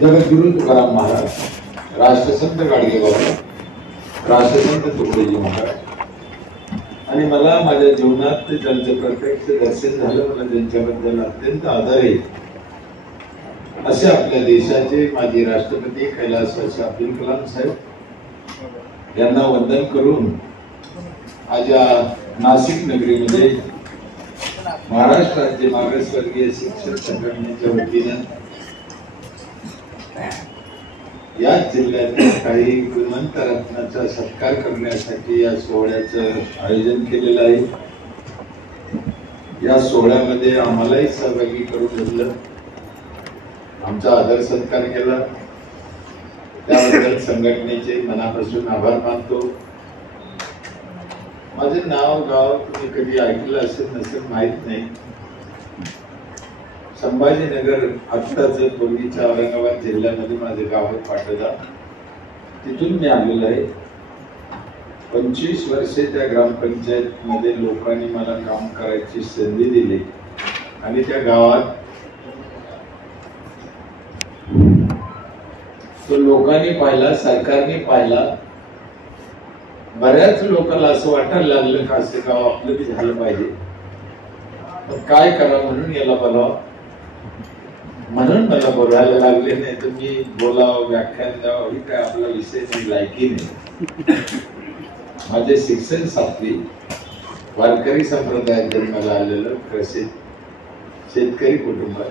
जगद्गुरु तुकाराम महाराज, राष्ट्रसंत गाडगेबाबा, राष्ट्रसंत तुकडोजी महाराज आणि मला माझ्या जीवनात त्यांचं प्रत्यक्ष दर्शन झालं. मला त्यांच्याबद्दल अत्यंत आदर आहे. असे आपल्या देशाचे माजी राष्ट्रपती कैलासवासी अब्दुल कलाम साहेब यांना वंदन करून आज या नाशिक नगरीमध्ये महाराष्ट्र राज्य मागासवर्गीय शिक्षक संघटनेच्या वतीने या जिल्ह्यातील काही गुणवंत रत्नाचा सत्कार करण्यासाठी या सोहळ्याचं आयोजन केलेलं आहे. या सोहळ्यामध्ये आम्हालाही सहभागी करून घेतलं, आमचा आदर सत्कार केला. त्याबद्दल संघटनेचे मनापासून आभार मानतो. माझे नाव गाव तुम्ही कधी ऐकलं असेल नसेल माहित नाही. संभाजीनगर आत्ताच पूर्वीच्या औरंगाबाद जिल्ह्यामध्ये माझे गाव आहे पाटोदा, तिथून मी आलेलो आहे. 25 वर्षे त्या ग्रामपंचायत मध्ये लोकांनी मला काम करायची संधी दिली आणि त्या गावात तो लोकांनी पाहिला, सरकारने पाहिला. बऱ्याच लोकांना असं वाटायला लागलं का असं गाव आपलं बी झालं पाहिजे, पण काय करा म्हणून याला बोलावं, म्हणून मला बोलायला लागले. नाही तर मी बोलावं, व्याख्यान द्यावं ही काय आपला विषय नाही, लायकी नाही. माझे शिक्षण 7वी वारकरी संप्रदायात जन्माला आलेलं प्रसिद्ध शेतकरी कुटुंबात.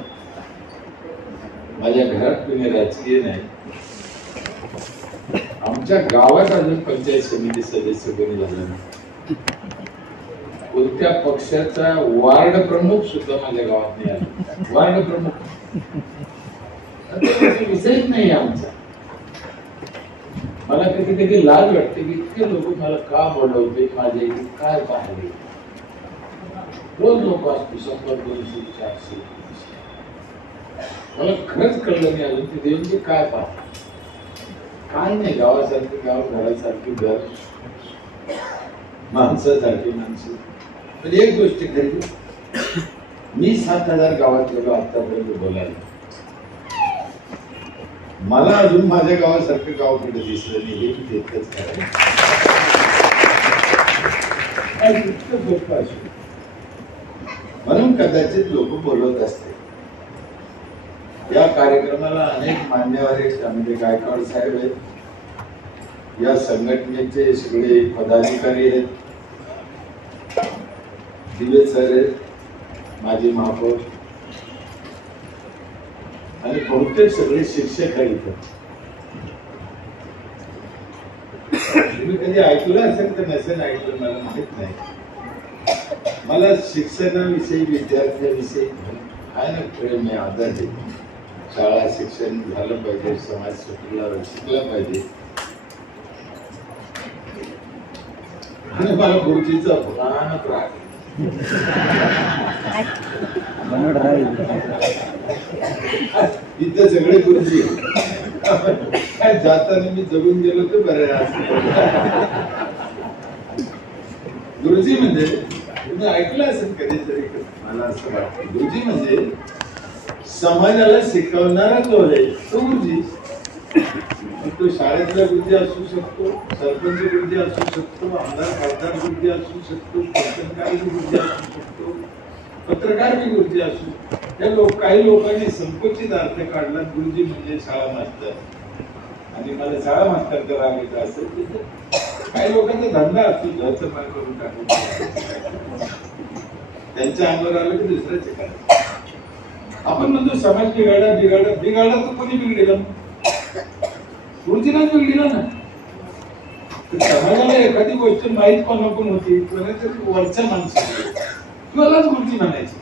माझ्या घरात कुणी राजकीय नाही. आमच्या गावात अजून पंचायत समिती सदस्य कोणी झालं नाही. कोणत्या पक्षाचा वार्ड प्रमुख सुद्धा माझ्या गावात नाही आला. वार्ड प्रमुख विषयच नाही आमचा. मला कधी कधी लाज वाटते की इतके लोक मला का बोलवते, माझ्या इथे काय पाहिले. रोज लोक असतो 100, 200, 400. मला खरंच कळलं नाही अजून तिथे येऊन ते काय पाहत. काय नाही, गावासारखं गाव, घरासारखी घर, माणसासारखी माणसं. पण एक गोष्ट खरी, मी 7,000 गावात गेलो आतापर्यंत बोलायला. मला अजून माझ्या गावासारखं गाव कुठे दिसलं नाही. हे तितकंच करायचं. म्हणून कदाचित लोक बोलत असते. या कार्यक्रमाला अनेक मान्यवर आहेत. त्यामध्ये गायकवाड साहेब आहेत, या संघटनेचे सगळे पदाधिकारी आहेत, दिवे सर आहेत, माजी महापौर आणि बहुतेक सगळे शिक्षक आहेत. तुम्ही कधी ऐकलं असेल तर नसेल ऐकलं मला माहित नाही. मला शिक्षणाविषयी, विद्यार्थ्यांविषयी काय ना प्रेम आहे, आदर आहे. शाळा शिक्षण झालं पाहिजे, समाज शिकला पाहिजे. आणि मला गुरुजीचा भयानक राग. इथे सगळे गुरुजी काय जाताना मी जगून गेलो तर बरं. गुरुजी म्हणजे तुम्ही ऐकलं असेल कधीतरी, मला असं वाटतं गुरुजी म्हणजे समाजाला शिकवणारा जो आहे तो गुरुजी. तो शाळेतला गुरुजी असू शकतो, सरपंच गुरुजी असू शकतो, आमदार खासदार गुरुजी असू शकतो, पत्रकार गुरुजी असू शकतो, पत्रकार बी गुरुजी असू. त्या काही लोकांनी संकुचित अर्थ काढला. गुरुजी म्हणजे शाळा मास्तर. आणि मला शाळा मास्तर करायचं असेल तर काही लोकांचा धंदा असतो, घरचं पाय करून टाकून त्यांच्या अंगावर आलं की दुसऱ्याचे काय. आपण म्हणतो समाज बिघाडा बिघाडा बिघाडा, तर कोणी बिघडेल? गुरुजीनाच बिघडलं ना. समाजाला एखादी गोष्ट माहीत पण नको होती, कोणाच्या वरच्या माणसाला किंवाच गुरुजी म्हणायचे.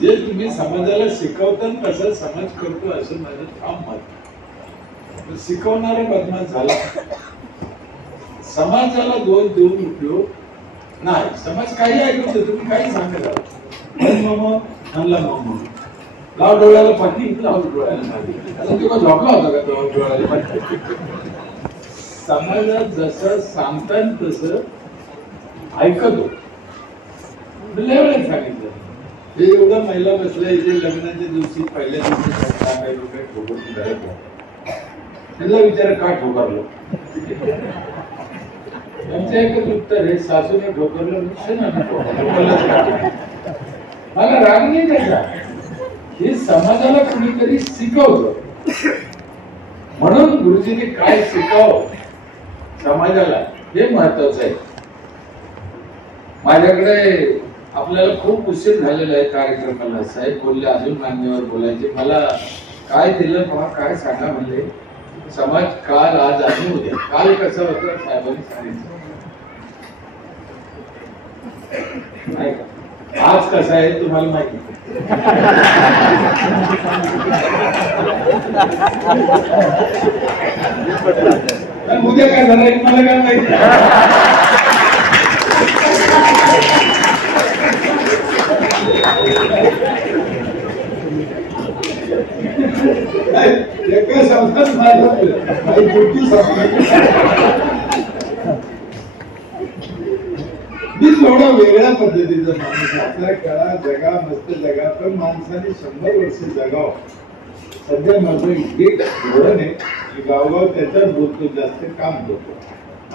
जे तुम्ही समाजाला शिकवता कसं समाज करतो असं माझं ठाम मत. शिकवणारा बदमाश झाला, समाजाला दोष देऊन उपयोग नाही. समाज काही ऐकतो, तुम्ही काही सांगत आहात. लाव डोळ्याला पाठी, लाव डोळ्याला तेव्हा झोपला होता का तेव्हा डोळ्याला पाठी. समाजात जसं सांगतात तसं ऐकतो. लय वेळेस सांगितलं हे एवढं महिला बसल्या इथे लग्नाच्या दिवशी पहिल्या दिवशी काही रुपये ठोकरून घरात त्यांना विचार का ठोकरलो. त्यांचं एकच उत्तर आहे, सासूने ठोकरलं मला राग नाही त्याचा. हे समाजाला कुणीतरी शिकवतं, म्हणून गुरुजीने काय शिकावं समाजाला हे महत्वाचं आहे. माझ्याकडे आपल्याला खूप उशीर झालेला आहे कार्यक्रमाला. साहेब बोलले अजून मान्यवर बोलायचे. मला काय दिलं पहा, काय सांगा म्हणजे समाज काल आज आणि उद्या. काल कसं होतं साहेबांनी सांगितलं, आज कसं आहे तुम्हाला माहिती. उद्या काय झालं मला काय माहिती. एका शब्दात मी थोडा वेगळ्या पद्धतीचा माणूस. आपल्या कळा जगा मस्त जगा, पण माणसाने 100 वर्ष जगाव. सध्या माझं एक धोरण आहे की गावगाव त्याच्यावर बोलतो, जास्त काम करतो.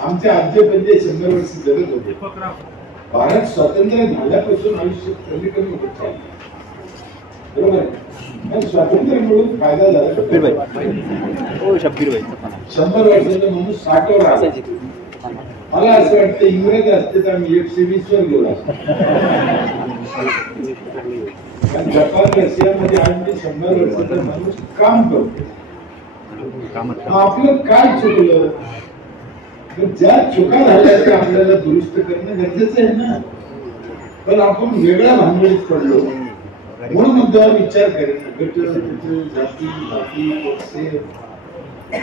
आमचे आजचे पंजे 100 वर्ष जगत होते. भारत स्वातंत्र्य झाल्यापासून आयुष्य कमी कमी होत चाललं, बरोबर आहे. स्वातंत्र्य मिळून फायदा झाला. 100 वर्षाचा माणूस 60 वर आला. मला असं वाटतं इंग्रज असते तर आम्ही 120 वर गेलो असतो. जपान रशियामध्ये आम्ही 100 वर्षाचा माणूस काम करतो. आपलं काय चुकलं, ज्या चुका झाल्या त्या आपल्याला दुरुस्त करणं गरजेचं आहे ना. पण आपण वेगळ्या भानगडीत पडलो, म्हणून मुद्द्यावर विचार करेन. जाती जाती पक्षे,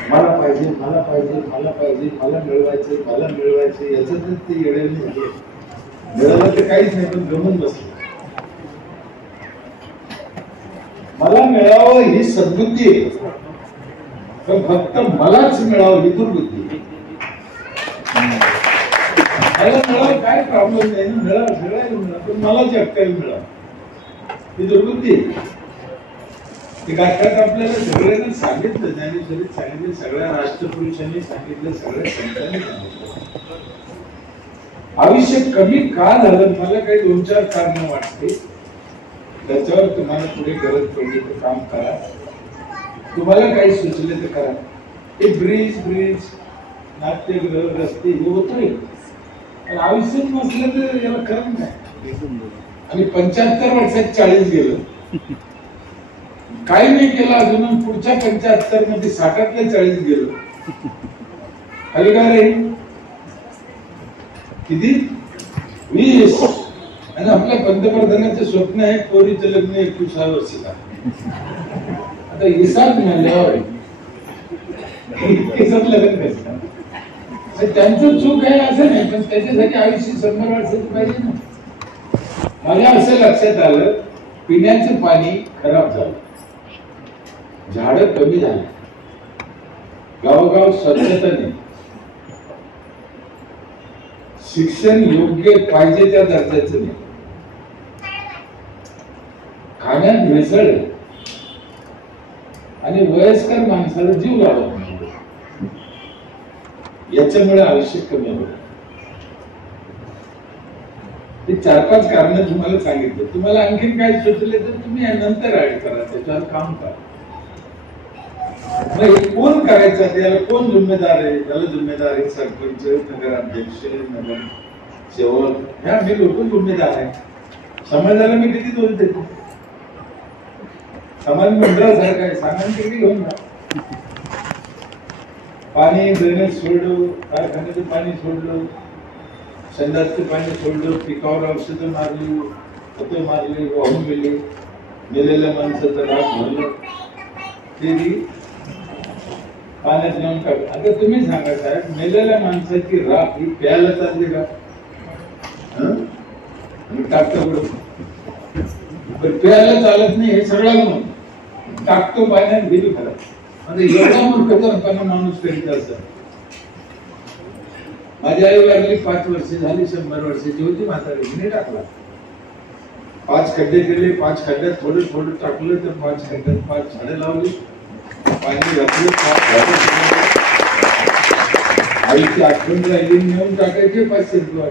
मला पाहिजे मला पाहिजे मला पाहिजे, मला मिळवायचे मला मिळवायचे, याच ते येडे मिळालं तर काहीच नाही, पण गमून बसलं. मला मिळावं ही सद्बुद्धी आहे, पण फक्त मलाच मिळावं ही दुर्बुद्धी. मला मिळावं काय प्रॉब्लेम नाही ना, मिळावं सगळ्याला मिळावं, पण मलाच एकट्याला मिळावं ही दुर्बुद्धी. आपल्याला सगळ्यांना सांगितलं, ज्ञानेश्वरीत सांगितलं, सगळ्या राष्ट्रपुरुषांनी सांगितलं, सगळ्या संतांनी सांगितलं. आयुष्य कमी का झालं, मला काही 2-4 कारण वाटते. त्याच्यावर तुम्हाला पुढे गरज पडली तर काम करा, तुम्हाला काही सुचले तर करा. हे ब्रिज नाट्यगृह रस्ते हे होतोय, पण आयुष्य नसलं तर याला खरं नाही. आणि 75 वर्षात 40 गेलं, काही नाही केलं अजून. पुढच्या 75 मध्ये 60तले 40 गेलो. खाली काय रे किती 20. आणि आपल्या पंतप्रधानाचं स्वप्न आहे पोरीचं लग्न 21 वर्षाचा. आता हिसाब म्हणल्यावर लग्न करायचं त्यांचं चूक आहे असं नाही, पण त्याच्यासाठी आयुष्य 100 वर्षाचं पाहिजे ना. मला असं लक्षात आलं, पिण्याचं पाणी खराब झालं, झाडं कमी झाली, गावोगाव स्वच्छता नाही, शिक्षण योग्य पाहिजे त्या दर्जाचं नाही, खाण्यात भेसळ आणि वयस्कर माणसाला जीव लावत नाही. याच्यामुळे आयुष्य कमी होतं. हे 4-5 कारण तुम्हाला सांगितलं. तुम्हाला आणखीन काय सुचले तर तुम्ही नंतर ऍड करा, त्याच्यावर काम करा. कोण करायचं, त्याला कोण जिम्मेदार आहे? त्याला जिम्मेदार आहे सरपंच, नगराध्यक्ष, नगर सेवक, ह्या मी लोक जिम्मेदार आहे. समाजाला मी किती दोष देतो? समाज मंडळासारखा आहे, सांगा किती घेऊन जा. पाणी ड्रेनेज सोडलं, कारखान्याचं पाणी सोडलं, संडासचं पाणी सोडलं, पिकावर औषधं मारली, खतं मारली, वाहून गेली, मेलेल्या माणसाचं राख भरलं, ते पाण्यात नेऊन टाक. आता तुम्ही सांगा साहेब, मेलेल्या माणसाची राख ही प्यायला चालली का? टाकतो कुठं? प्यायला चालत नाही हे सगळं टाकतो पाण्यात, गेली खरं. आता एवढा मूर्खपणा माणूस करीत असत. माझी आई वारली 5 वर्ष झाली, 100 वर्षाची होती म्हातारी, मी टाकला. 5 खड्डे केले, 5 खड्ड्यात थोडं थोडं टाकलं तर 5 खड्ड्यात 5 झाडे लावली, पाणी घातलं, 5 झाडे लावली. आईची आठवण राहिली, नेऊन टाकायचे 500 रुपये.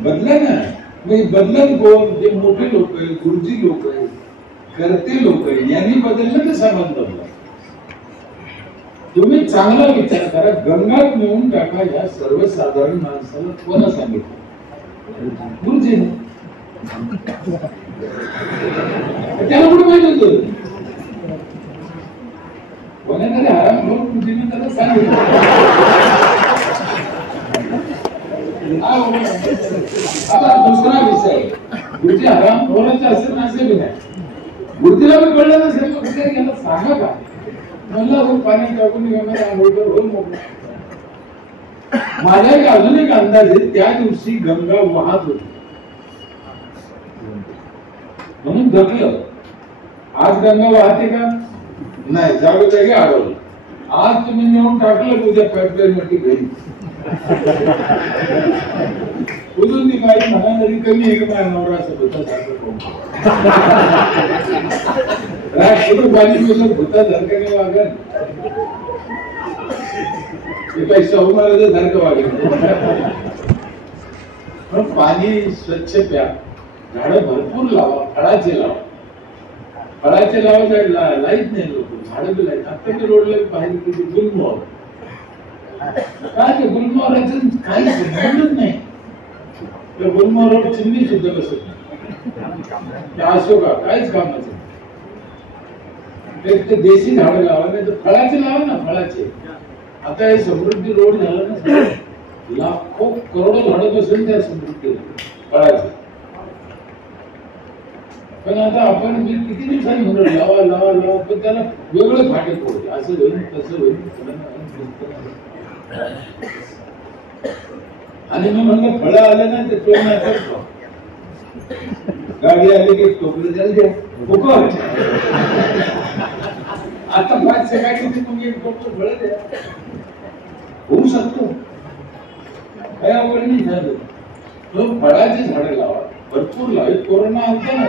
बदला ना, बदलन कोण? जे मोठे लोक आहे, गुरुजी लोक आहे, करते लोक आहे, यांनी बदललं तर समाज बदला. तुम्ही चांगला विचार करा, गंगात नेऊन टाका या सर्वसाधारण माणसाला कोणा सांगितलं? गुरुजीने. त्याला कुठे माहित होतं? कोणातरी आराम करून गुरुजीने त्याला सांगितलं. आता दुसरा विषय, गुरुजी आराम कोणाचे असेल नसेल नाही, गुरुजीला पण कळलं नसेल तर कुठे गेला सांगा का? म्हणलं पाणी टाकून माझ्या एक अजून एक अंदाज आहे, त्या दिवशी गंगा वाहत होती म्हणून दखलं. आज गंगा वाहते का? नाही, जागोजागी अडवलं. आज तुम्ही नेऊन टाकलं, उद्या फॅक्टरी घरी उजून ती बाई म्हणा तरी कमी एक नवरा असं भूतासारखं राष्ट्रपती पाणी गेलं भूतासारखं नाही वागत, ते काही शाहू महाराजांसारखं वागत. पण पाणी स्वच्छ प्या, झाडं भरपूर लावा, फळाचे लावा. फळाचे लावा लाईत नाही लोक, झाडं बी लाईत. आता मी रोडला बाहेर किती गुलमोहर, काय ते गुलमोहराचं काही संबंधच नाही. त्या गुलमोहरावर चिमणी सुद्धा बसत नाही, त्या अशोका काहीच कामाचं. ते देशी झाडं लावा, नाही तर फळाचे लावा ना, फळाचे. आता हे समृद्धी रोड झाला ना, लाखो करोडो झाडं बसून त्या समृद्धी फळाचे. पण आता आपण किती दिवसांनी म्हणून लावा लावा लावा, पण त्याला वेगळं फाटे पडते, असं होईल तसं होईल. आणि मी म्हणलं फळं आलं ना ते टोल नाही करतो, गाडी आली की टोपलं त्याला द्या फुकट. आता 500 गाडी तुम्ही एक टोपलं फळं द्या, होऊ शकतो, काय अवघड नाही झालं. तो फळाची झाडं लावा, भरपूर लावा. कोरोना होता ना,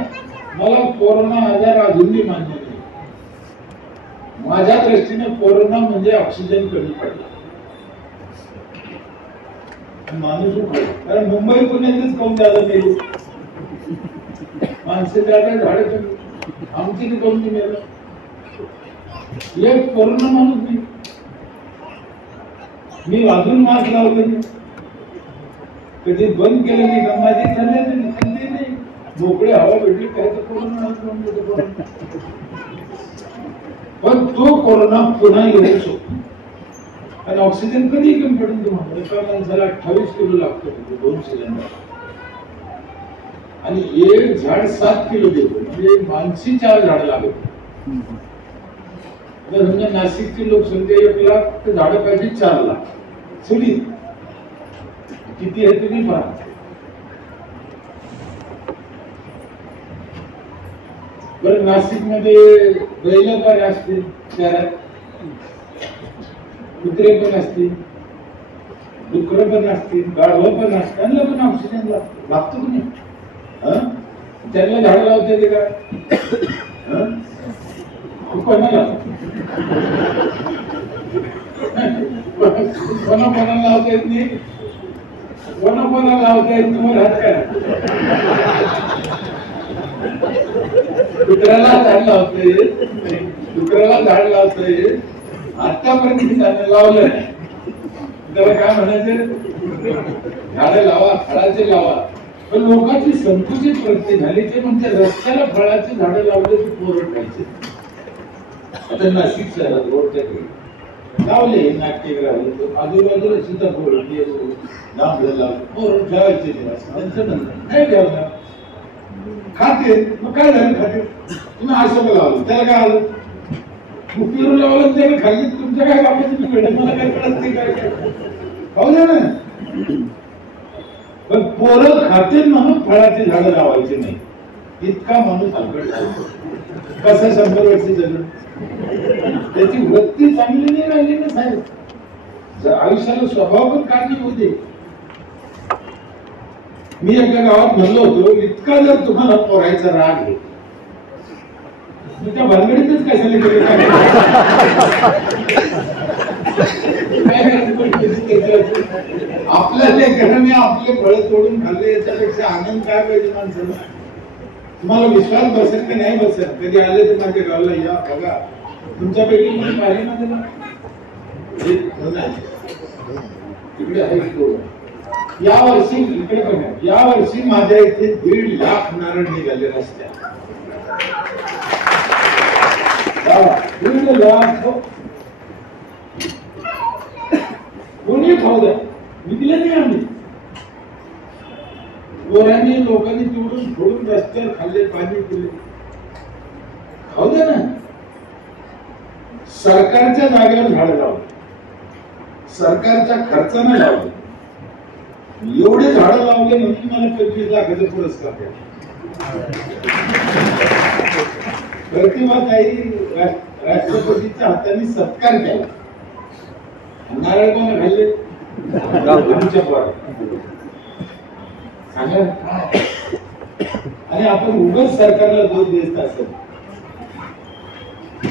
मला कोरोना आजार अजूनही मान्य नाही. माझ्या दृष्टीने कोरोना म्हणजे ऑक्सिजन कमी पडला, माणूस उठला. कारण मुंबई पुण्यातच काऊन झालं नाही, माणसं त्याला झाडे कमी, आमची काऊन नाही मिळालं. एक कोरोना माणूस मी अजून मास्क लावलं नाही, कधी बंद केलं नाही, गंमाजी चालले नाही, मोकळे हवा भेटली काय तर कोरोना. पण तो कोरोना पुन्हा येऊ शकतो, आणि ऑक्सिजन कधी कमी पडेल तुम्हाला. एका माणसाला 28 किलो लागतो, 2 सिलेंडर, आणि एक झाड 7 किलो देतो, म्हणजे माणसी 4 झाड लागत. म्हणजे नाशिकची लोकसंख्या 1 लाख, तर झाडं पाहिजे 4 लाख. सुनी किती आहे तुम्ही पहा. बरं, नाशिक मध्ये बैल पण असतील, शहरात कुत्रे पण असतील, डुकरं पण असतील, गाढवं पण असतील, त्यांना पण ऑक्सिजन लागतो की नाही? त्यांना झाडं लावता येते का? कोणाला कोणाला लावता येत नाही, कोणाला लावता येत. तुम्हाला हात काय, कुत्र्याला झाड लावता येत, डुकराला झाड लावता येत. आतापर्यंत त्याने लावलं नाही, त्याला काय म्हणायचं? झाडं लावा, फळाचे लावा. पण लोकांची संकुचित वृत्ती झाली, ते म्हणजे रस्त्याला फळाची झाडं लावले की पोरं खायचे. आता नाशिक शहरात रोडच्या लावले नाट्यगृह, आजूबाजूला सीताफळ लावलं, पोरं ठेवायचे त्यांचं नाही ठेवणार, खाते. मग काय झालं? खाते. तुम्ही असं लावलं, त्याला काय आलं? पेरू लावलं, त्याला खाल्ली. तुमच्या काय कामाची वेळ, मला काय कळत नाही. काय खाऊ द्या ना. पण पोरं खाते म्हणून फळाची झाडं लावायची नाही, इतका माणूस हलकट झाला. कसं 100 वर्ष जगलं? त्याची वृत्ती चांगली नाही राहिली ना साहेब. आयुष्याला स्वभाव पण कारणीभूत आहे. मी एका गावात म्हणलो होतो, इतका जर तुम्हाला पोरायचा राग आहे त्या भानगडीतच कशाला गेले आपल्या लेकरांनी आपले फळ तोडून खाल्ले याच्यापेक्षा आनंद काय पाहिजे माणसाला. तुम्हाला विश्वास बसेल की नाही बसेल, कधी आले तर माझ्या गावाला या बघा. तुमच्यापैकी कोणी पाहिले ना त्याला इकडे आहे. या वर्षी इकडे बघा, या वर्षी माझ्या इथे 1.5 लाख नारळ निघाले रस्त्यात. 1.5 लाख कोणी खाऊ द्या, विकले नाही आम्ही. गोऱ्याने लोकांनी तिकडून फोडून रस्त्यावर खाल्ले, पाणी पिले. खाऊ द्या ना. सरकारच्या जागेवर झाडं लावली, सरकारच्या खर्चाने लावले. एवढे झाडं लावले म्हणून मला 25 लाखाचा पुरस्कार द्या. प्रतिभाताई राष्ट्रपतीच्या हाताने सत्कार केला. नारळ कोण खाल्ले? आमच्या पोरात. सांगा. आणि आपण उगाच सरकारला दोष देत असेल.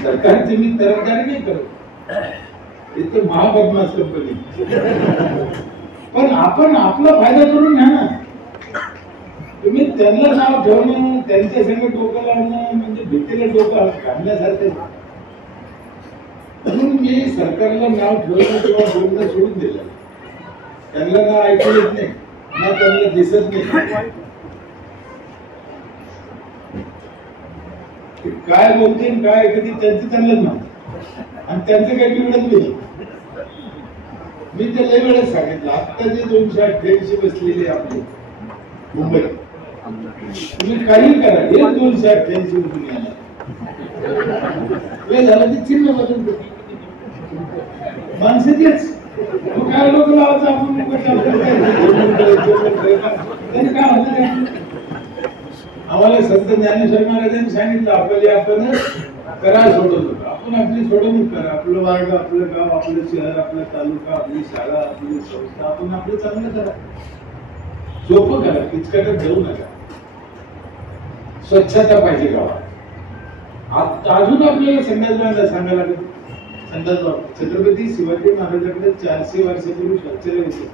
सरकारची मी तरफदारी नाही करत, इथे महाबदमाश कंपनी. पण आपण आपला फायदा करून घ्या ना. तुम्ही त्यांना नाव ठेवणं, त्यांच्या संग डोकं लावणं म्हणजे भीतीला डोकं घालण्यासारखे. म्हणून मी सरकारला नाव ठेवणं किंवा बोलणं सोडून दिलं. त्यांना ना ऐकू येत नाही, ना त्यांना दिसत नाही. काय बोलतील काय कधी त्यांचं त्यांनाच माहिती, आणि त्यांचं काही बिघडत नाही. मी ते लय वेळेस सांगितलं. आता जे 288 बसलेले आपले मुंबई, तुम्ही काही करा, हे 288 उठून येणार. हे झालं ते चिन्ह बदल माणसं तेच काय लोक लावायचं. आपण त्यांनी काय होतं, आम्हाला संत ज्ञानेश्वर महाराजांनी सांगितलं आपल्याला आपण करा सोडत होतो. आपण आपली सोडवणूक करा. आपलं वार्ड, आपलं गाव, आपलं शहर, आपला तालुका, आपली शाळा, आपली संस्था आपण आपलं चांगलं करा. सोपं करा, किचकटत जाऊ नका. स्वच्छता पाहिजे गावात. अजून आपल्याला संडास बांधा सांगायला लागेल. संडास बांध छत्रपती शिवाजी महाराजांकडे 400 वर्षापूर्वी शौचालय होते.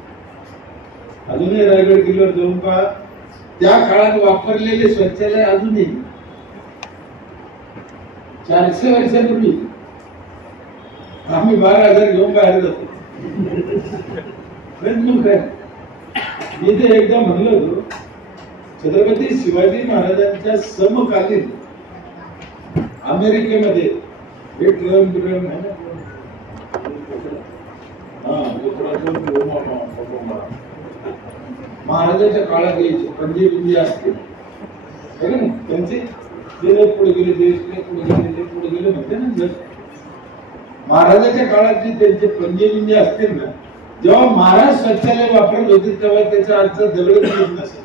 अजूनही रायगड किल्ल्यावर जाऊन पहा, त्या काळात वापरलेले शौचालय अजूनही 400 वर्षापूर्वी. आम्ही 12,000 घेऊन बाहेर जातो. मी ते एकदा म्हणलं होतो, छत्रपती शिवाजी महाराजांच्या समकालीन अमेरिकेमध्ये हे ट्रम्प आहे ना, महाराजांच्या काळात यायचे पंजे बिंजे असते त्यांचे. पुढे गेले देश, पुढे गेले म्हणते ना. महाराजांच्या काळात जे त्यांचे पंजे बिंजे असतील ना, जेव्हा महाराज शौचालय वापरत होते तेव्हा त्याचा आजचा दगड नसेल.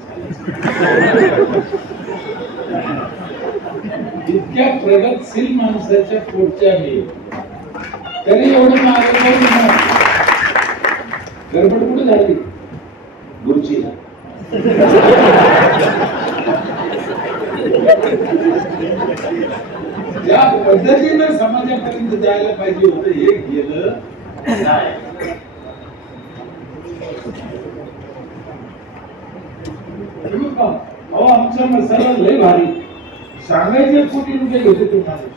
इतक्या प्रगतशील माणसाच्या पोटच्या मी तरी एवढं गडबड कुठे झाली गुरुची. ज्या पद्धतीनं समाजापर्यंत जायला पाहिजे होतं हे गेलं नाही. आमचा मसाला लय भारी, सांगायचे 1 कोटी रुपये घेतो तो माणूस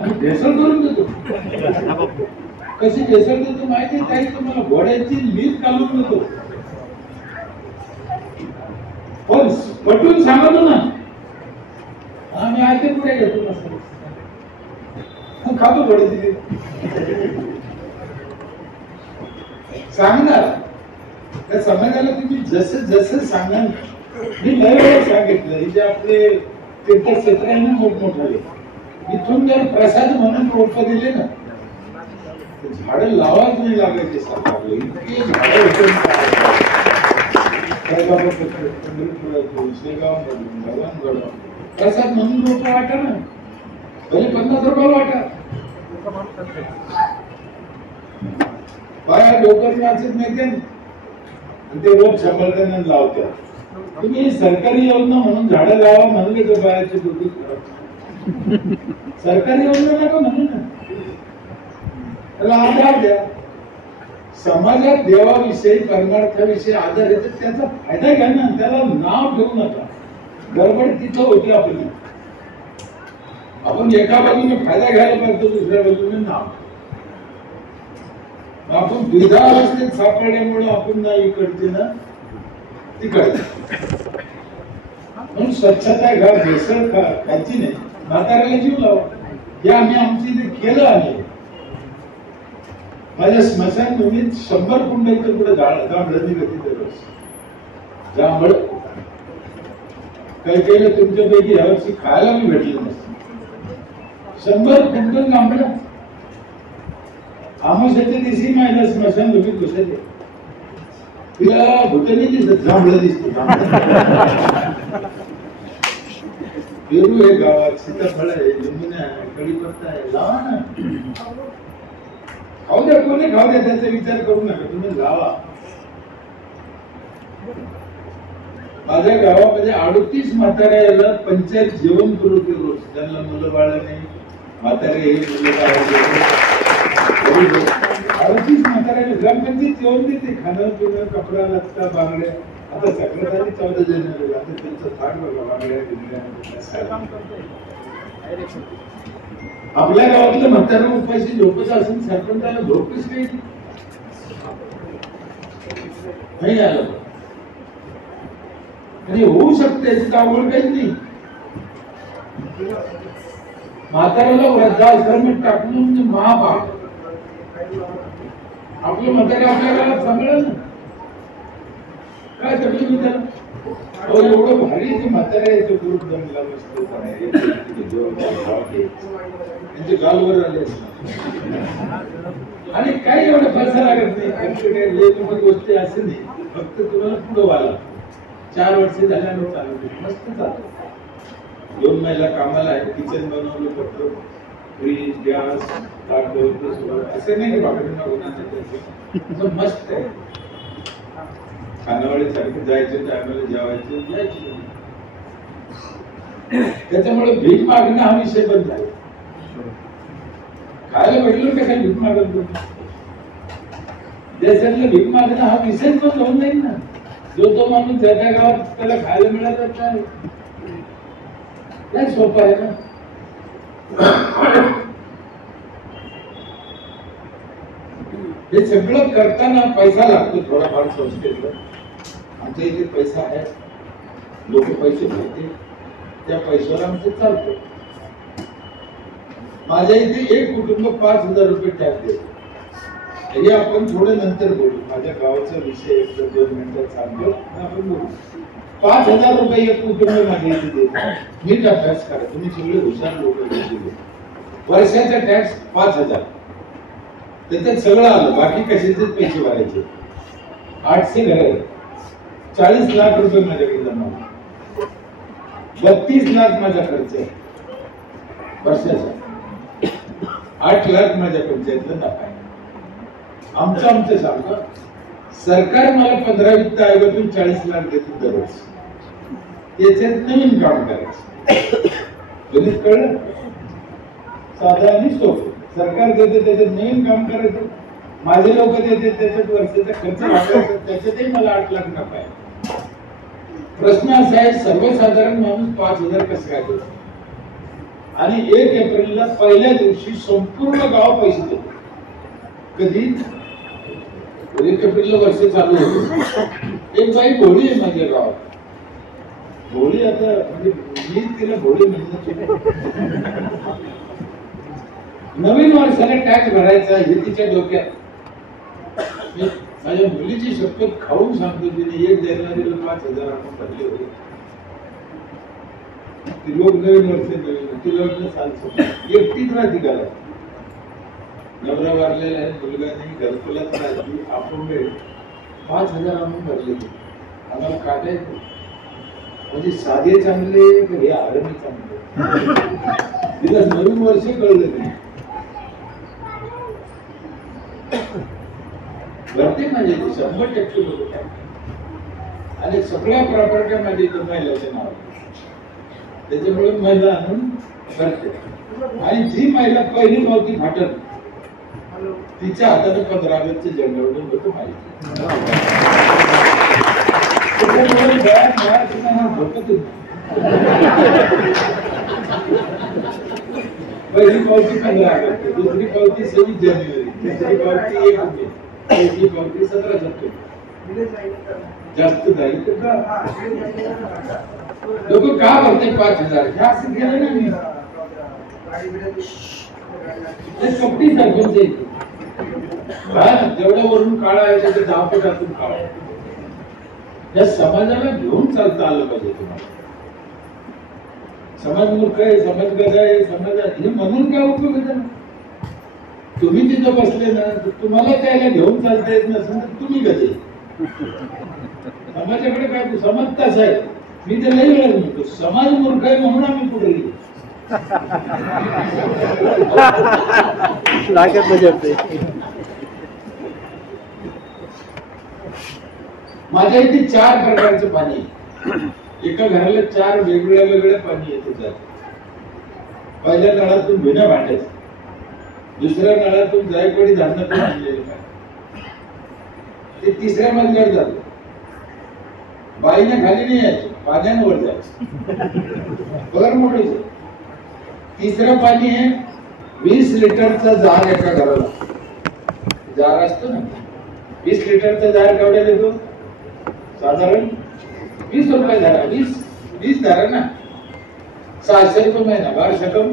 आणि भेसळ करून देतो. कशी भेसळ देतो माहिती काही तुम्हाला? घोड्याची लीद काढून देतो. पण पटून सांगतो ना, आम्ही आयते पुढे घेतो मसाला खातो घोड्याची लीद. सांगणार त्या समाजाला तुम्ही जसं जसं सांगाल. मी लय वेळा सांगितलं, जे आपले तीर्थक्षेत्र आहे ना मोठमोठाले, इथून जर प्रसाद म्हणून रोप दिले ना, झाडं लावाच नाही लागायचे सरकारला. इतके झाडं प्रसाद म्हणून रोप वाटा ना, पहिले 50 रुपयाला वाटा. बाया डोकर वाचत नाही आणि ते रोप सांभाळताना लावतात. तुम्ही सरकारी योजना म्हणून झाडं लावा म्हणले तर बायाची डोकी सरकारी योजना नका म्हणू ना, त्याला आधार द्या. समाजात देवाविषयी परमार्थाविषयी आधार येतो त्याचा फायदा घ्या ना, त्याला नाव ठेवू नका. गडबड तिथं होती आपली. आपण एका बाजूने फायदा घ्यायला पाहिजे, दुसऱ्या बाजूने नाव. आपण द्विधा अवस्थेत सापडल्यामुळे आपण ना इकडचे ना तिकडचे. म्हणून स्वच्छता घ्या, भेसळ खायची नाही, म्हाताऱ्याला जीव लावा. हे आम्ही आमची इथे केलं आहे. माझ्या स्मशानभूमीत 100 कुंडांच्या पुढे जांभळं निघत दररोज. जांभळ काही काही तुमच्यापैकी यावर्षी खायला मी भेटलं नसतं. 100 कुंटल जांभळं आमाशाच्या दिवशी माझ्या स्मशानभूमीत बसायचे. तिला भूतनी दिसत, जांभळं दिसत. पेरू आहे गावात, सीताफळ आहे, लिंबू आहे, कढीपत्ता आहे, लावा ना. खाऊ द्या, कोणी खाऊ द्या त्याचा विचार करू नका, तुम्ही लावा. माझ्या गावामध्ये 38 म्हाताऱ्याला पंचायत जेवण पुरवते रोज. त्यांना मुलं बाळ नाही, म्हातारे हे मुलं बाळ 38 म्हाताऱ्याला ग्रामपंचायत जेवण देते. खाणं पिणं, कपडा लत्ता, बांगड्या. आता सगळं झाली 14 जानेवारी. आता त्यांचं थाट बघा, बांगड्या आपल्या गावातलं म्हातारा उपाशी झोपत असून सरपंचाला झोपच नाही आलं. आणि होऊ शकते याची आवड काहीच नाही. म्हाताऱ्याला वृद्धाश्रमात टाकून महापाप. आपलं म्हातारे आपल्या गावात सांभाळलं ना, काय तकलीफ त्याला. एवढं भारी ते म्हातारे ग्रुप जमला मस्त. त्यांचे गालवर आले आणि काही एवढं पैसा लागत नाही. गोष्टी असे नाही, फक्त तुम्हाला पुढं व्हायला. 4 वर्ष झाल्यानं चालू मस्त चालू. 2 महिला कामाला आहे. किचन बनवलं, पत्र, फ्रीज, गॅस, असं नाही की बाबा मस्त आहे. खानावळी सारखं जायचं, टायमाला जेवायचं, यायचं. त्याच्यामुळे भीक मागणं हा विषय बंद झाला. खायला भेटलं का काय भीक मागत देशातलं भीक मागणं हा विषयच बंद होऊन जाईल ना. जो तो माणूस ज्या त्या गावात त्याला खायला मिळालं नाही, काय सोपं आहे ना. हे सगळं करताना पैसा लागतो थोडाफार संस्थेतला. आमच्या इथे पैसा आहे, लोक पैसे भरते, त्या पैशाला आमचं चालतं. माझ्या इथे एक कुटुंब 5,000 रुपये टॅक्स देते. हे आपण थोडं नंतर बोलू. माझ्या गावाचा विषय 1-2 मिनिटात सांगतो, आपण बोलू. 5,000 रुपये एक कुटुंब माझ्या इथे देते. नीट अभ्यास करा, तुम्ही सगळे हुशार लोक. वर्षाचा टॅक्स 5,000. त्याच्यात सगळं आलं, बाकी कशाचेच पैसे भरायचे. 800 घर, 40 लाख रुपये माझ्याकडे जमा. 32 लाख माझा खर्च आहे वर्षाचा. 8 लाख माझ्या पंचायतला नफा आहे. आमचं सांगतो, सरकार मला 15 वित्त आयोगातून 40 लाख देतो दररोज. त्याच्यात नवीन काम करायचं. गणित कळलं? साधा आणि सोपं. सरकार देते त्याच्यात नवीन काम करायचं. माझे लोक देते त्याच्यात वर्षाचा खर्च वापरायचा. त्याच्यातही मला 8 लाख नफा आहे. प्रश्न असा आहे, सर्वसाधारण माणूस 5,000 कसं काय देतो? आणि 1 एप्रिलला पहिल्या दिवशी संपूर्ण गाव पैसे देतो. कधी 1 एप्रिलला वर्ष चालू होते. एक बाई भोळी आहे माझ्या गावात. भोळी आता म्हणजे मी तिला भोळी म्हणतो. नवीन वर्षाला टॅक्स भरायचा हे तिच्या डोक्यात. माझ्या मुलीची शपथ खाऊन सांगतो, तिने 1 जानेवारीला 5,000 आपण भरले होते. ती लोक नवीन वर्ष नवीन तिला साल एकटीच राहते घरात. नवरा वारलेला आहे, मुलगा नाही, घरकुलाच राहते. आपण 5,000 आपण भरले होते. आम्हाला काढायचं म्हणजे साधे चांगले हे आरमी चांगले. तिला नवीन वर्ष कळलं नाही. भरते माझे 100% लोक आणि सगळ्या प्रॉपर्ट्यामध्ये महिलाचे नाव त्याच्यामुळे महिला आणून करते आणि जी महिला पहिली पावती फाटत तिच्या हाताने 15 ऑगस्टचे झेंडावरून होतो माहिती पहिली पावती 15 ऑगस्ट दुसरी पावती 26 जानेवारी तिसरी पावती 1 मे चौथी पावती 17 सप्टेंबर जास्त जाईल तर लोक का भरते 5,000 हे असं केलं ना मी कपडी सरपंच जेवढं वरून काळा आहे त्याच्या धावपटातून काळा या समाजाला घेऊन चालता आलं पाहिजे तुम्हाला समाज मूर्ख आहे समाज गदा आहे समाज हे म्हणून काय उपयोग आहे तुम्ही तिथं बसले ना तुम्हाला त्याला घेऊन चालता येत नसेल तर तुम्ही गदे समाजाकडे काय समाज तसा आहे मी ते लई वेळा म्हणतो समाज मूर्ख आहे म्हणून आम्ही पुढे गेलो माझ्या इथे 4 प्रकारचं पाणी एका घराला 4 वेगवेगळ्या पाणी येत होतात पहिल्या नळातून धुणं भांडायचं दुसऱ्या नळातून जायकवाडी धान्यातून आणलेलं पाणी ते तिसऱ्या मजल्यावर जातं बाईने खाली नाही यायचं पाण्यावर जायचं बघा मोठं तिसरं पाणी आहे 20 लिटरचा जार एका घराला जार असतो ना 20 लिटरचा जार केवढ्या देतो साधारण 20 रुपये धारा 20 धारा ना 600 रुपये महिना 12 शकम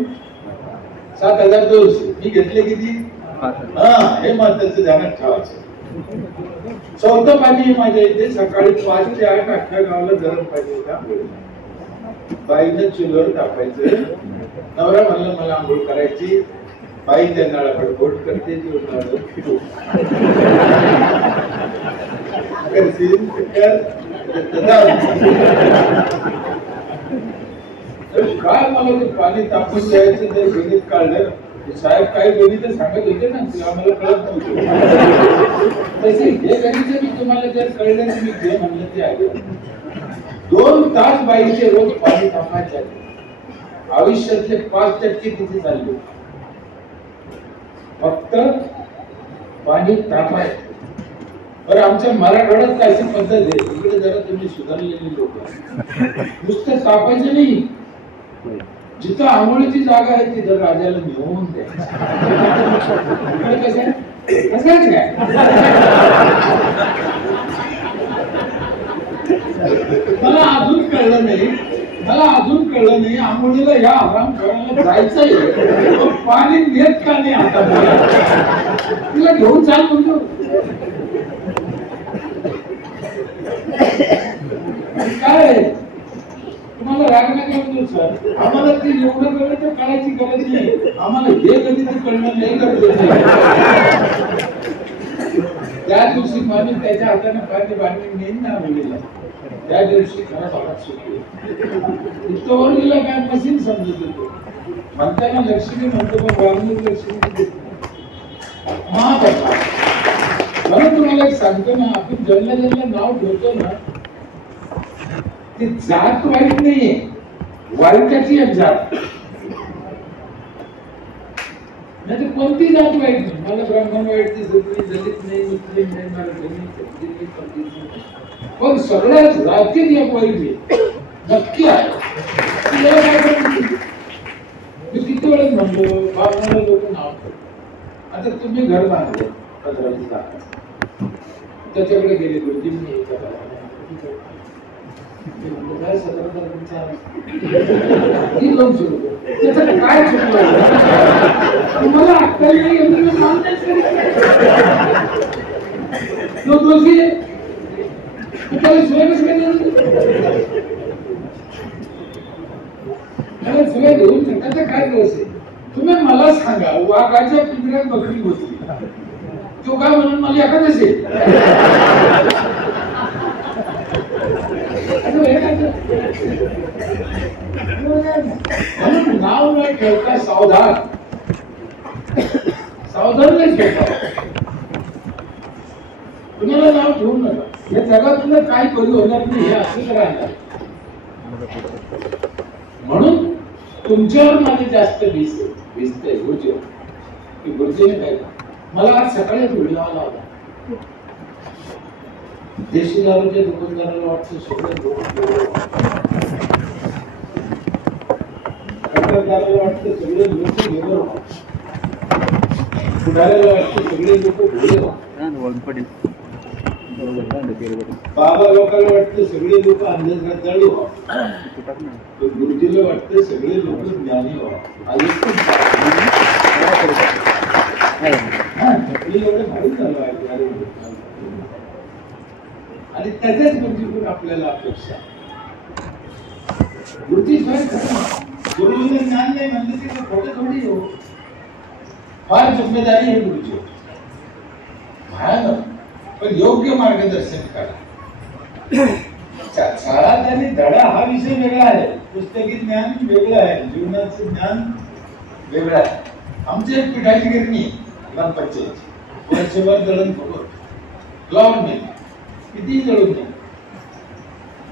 7,200 मी घेतले किती हे महत्वाचं ध्यानात ठेवायचं चौथं पाणी माझ्या इथे सकाळी 5 ते 8 अख्ख्या गावाला गरम पाणी होता बाईनं चुलीवर तापायचं नवरा म्हणलं मला आंघोळ करायची बाई त्या नळाकडे बोट करते काय मला ते पाणी तापून द्यायचं ते गणित काढलं साहेब काही गणित सांगत होते ना आम्हाला कळत नव्हतं तसे हे गणित मी तुम्हाला जर कळलं मी जे म्हणलं ते आहे 2 तास बाईचे रोज पाणी तापायचे आयुष्यातले 5% तिथे चालले फक्त पाणी तापायचं बरं आमच्या मराठवाड्यात अशी पद्धत आहे इकडे जरा तुम्ही सुधारलेली लोक नुसतं तापायचं नाही जिथं आंघोळीची जागा आहे तिथं राजाला नेऊन द्यायचं कसं काय मला अजून कळलं नाही आंघोळीला या आराम करायला जायचंय पाणी नेत का नाही आता तिला घेऊन चाल म्हणतो काय तुम्हाला राग नाही म्हणतो सर आम्हाला ते एवढं कळलं तर कळायची गरज नाही आम्हाला हे कधी तर कळणं नाही गरजेचं त्या दिवशी मामी त्याच्या हाताने पाणी बांधून नेईन ना मुलीला त्या दिवशी खरं भागात सुटली इतकं गेला काय मशीन समजत होतो म्हणताना लक्ष्मी म्हणतो पण वागणूक लक्ष्मी महाप्रसाद मला तुम्हाला एक सांगतो ना आपण ज्यांना नाव ठेवतो ना ती जात वाईट नाहीये वाईटाची एक जात नाही तर कोणती जात वाईट नाही मला ब्राह्मण वाईट दिसत नाही दलित नाही मुस्लिम नाही मराठी पण सगळ्याच जातीत एक वाईट आहे नक्की आहे मी किती वेळेस म्हणलो बाबा लोक नाव आता तुम्ही घर बांधले 15-20 लाख त्याच्याकडे गेले 2-3 काय 17,000 त्याचं काय चुकलं तुम्हाला अक्कल नाही दोषी त्याला सोयच त्याला सोय देऊन त्याचा काय दोष आहे तुम्ही मला सांगा वाघाच्या पिंजऱ्यात बकरी होती तो काय म्हणून मला एखादच आहे नाव नाही ठेवता सावधान नाही ठेवता कधी होणार नाही हे असं राहणार. म्हणून तुमच्यावर माझे जास्त भिजतंय गुरुजीवर की गुरुजीने काय मला आज सकाळी व्हिडिओ आला होता. देशी दारूच्या दुकानदाराला वाटतं सगळे लोक वाटतं सगळे लोक गेलो पुढाऱ्याला वाटतं सगळे लोक गेलो बाबा लोकांना वाटतं सगळे लोक अंधश्रद्धाळू गुरुजीला वाटतं सगळे लोक ज्ञानी व्हावं. एवढं भारी झालं आहे आणि त्याच्याच गुरुजीकडून आपल्याला अपेक्षा. गुरुजी गुरुजीने ज्ञान नाही म्हणलं की खोटं थोडी हो. फार जिम्मेदारी आहे गुरुजी भयानक. पण योग्य मार्गदर्शन करा. शाळात आणि धडा हा विषय वेगळा आहे. पुस्तकी ज्ञान वेगळं आहे. जीवनाचं ज्ञान वेगळं आहे. आमची एक पिठाची गिरणी ग्रामपंचायत वर्षभर दळण फुकट फ्लॉवर मिल किती दळून द्या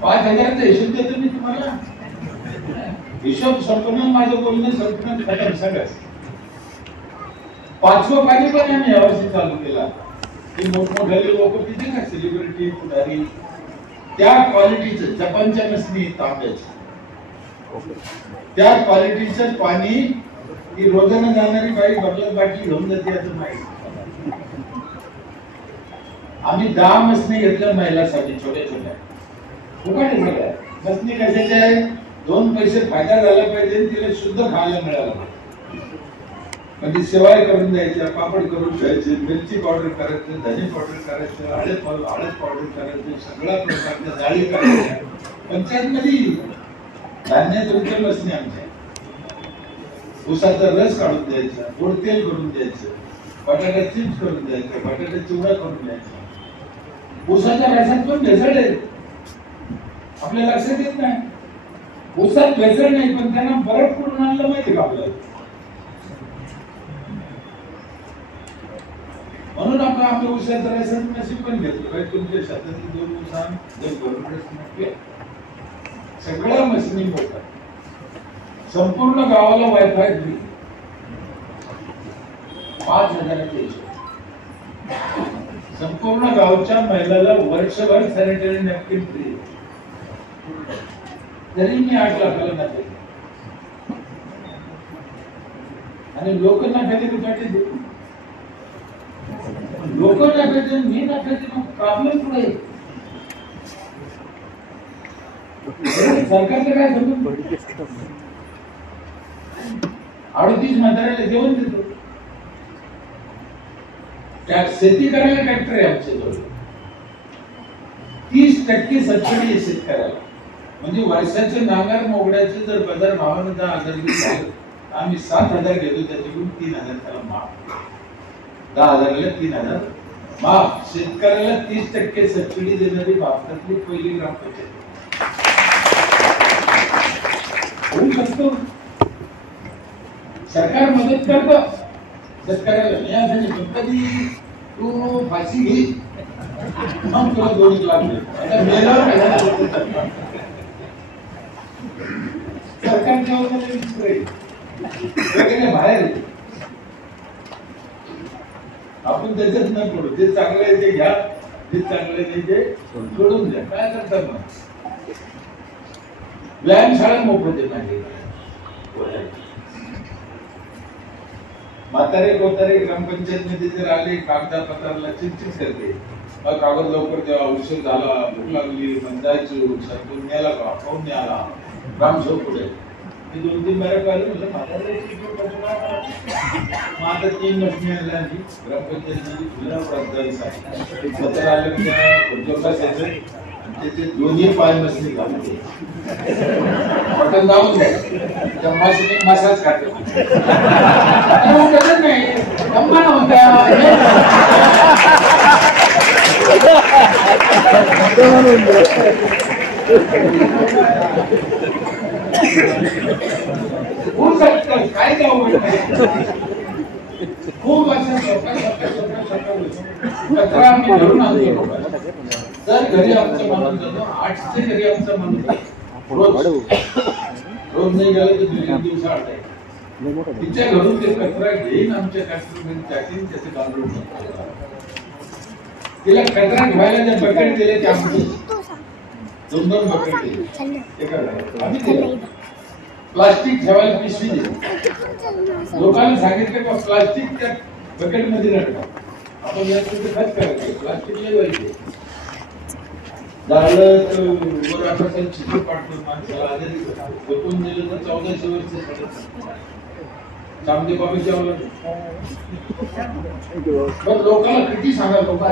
5,000चा हिशोब देतो मी तुम्हाला. हिशोब संपणं माझं बोलणं संपणं खतम सगळं. 5वं पाणी पण आम्ही यावर्षी चालू केला. की मोठमोठाले लोक तिथे का सेलिब्रिटी पुढारी त्या क्वालिटीचं जपानच्या मसनी तांब्याची त्या क्वालिटीचं पाणी ही रोजानं जाणारी बाई बदलत बाटली घेऊन जाते असं माहिती. आम्ही 10 मसनी घेतल्या महिलांसाठी छोट्या छोट्या फुकट सगळ्या मसनी कशाच्या आहे. 2 पैसे फायदा झाला पाहिजे तिला शुद्ध खायला मिळालं पाहिजे. म्हणजे सेवाय करून द्यायच्या पापड करून द्यायचे मिरची पावडर करायचं धने पावडर करायचं हळद पावडर करायचं सगळ्या प्रकारच्या जाळी करायच्या. पंचायत मध्ये धान्य तुमच्या मसनी आमच्या उसाचा रस काढून द्यायचा गोड तेल करून द्यायचं बटाटा चिप्स करून द्यायचं बटाटा चिवडा करून द्यायचा. उसाच्या रसात पण भेसळ आहे आपल्या लक्षात येत नाही. उसात भेसळ नाही पण त्यांना बरफ करून आणलं माहिती का आपल्याला. म्हणून आपण आपल्या उसाच्या रसात नशीब पण घेतो काय तुमच्या शेतातली 2 उसान जर बरोबर सगळ्या मशिनी मोठा संपूर्ण गावाला वायफाय फ्री 5,000चे संपूर्ण गावच्या महिलाला वर्षभर सॅनिटरी नॅपकिन फ्री. तरी मी 8 लाखाला नाते आणि लोक नाट्याचे कुठे देतो लोक नाट्याचे मी नाट्याचे प्रॉब्लेम पुढे सरकारचं काय समजून 38 म्हाताऱ्याला जेवण देतो. शेती करायला ट्रॅक्टर आहे आमच्याजवळ 30% सबसिडी आहे शेतकऱ्याला. म्हणजे वर्षाचे नांगर मोगड्याचे जर बाजार भावानं 10,000 घेतले आम्ही 7,000 घेतो त्याच्याकडून 3,000 त्याला माफ 10,000ला 3,000 माफ. शेतकऱ्याला 30% सबसिडी देणारी भारतातली पहिली ग्रामपंचायत होऊ शकतो. सरकार मदत करतं शेतकऱ्याला. कधी तू फाशी घे मग तुला 2 लाख सरकारच्या बाहेर आपण त्याच्यात नाही पडू. जे चांगलं आहे ते घ्या जे चांगलं आहे ते सोडून द्या. काय करतात मग व्यायामशाळा मोफत आहे नाही. म्हातारे कोतारे ग्रामपंचायत मध्ये जर आले कागदापत्राला चिंतित करते मग कागद लवकर द्यावा उशीर झाला भूक लागली जायचो सरपंच न्याला का पाहून न्याला ग्रामसेवक पुढे मी 2-3 बारा पाहिले म्हटलं म्हातारे मग आता 3 मशिनी आणल्या आम्ही ग्रामपंचायत खुल्या प्रांतांसाठी पत्र आलं की बसायचं त्याचे 2ही पाय मशिनी घालते बटन दाबून द्यायचं त्या मशिनी मसाज काढते नाही गंमत होत्या. काय जाऊ खूप असं कचरा आम्ही धरून आणतो. तर घरी आमचा माणूस जातो, 8च्या घरी आमचा माणूस रोज नाही गेला तर 2 दिवस आड आहे. तिच्या घरून ते कचरा घेईन आमच्या फॅक्टरीमध्ये टाकीन, त्याचे काढून तिला कचरा धुवायला ज्या बकेट दिले ते आमचे 2-2 बकेट दिले एका घरात. आम्ही दिलं. प्लास्टिक ठेवायला पिशवी दिली. लोकांना सांगितलं का प्लास्टिक त्या बकेट मध्ये नका, आपण यात खत करायचं, प्लास्टिक लय वाईट झालं तर वर आपण चित्र पाठवून माणसाला आजारी झोपून दिलं तर 1400 वर्ष चांगले बाबी जेवलं. पण लोकांना किती सांगा, लोक